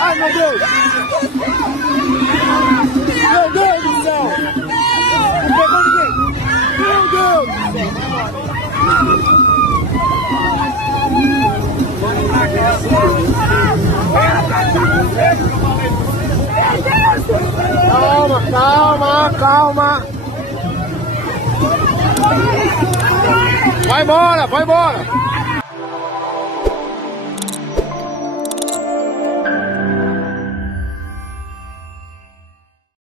Ai, meu Deus! Meu Deus do céu! Não pegou ninguém! Meu Deus do céu! Calma, calma, calma! Vai embora, vai embora!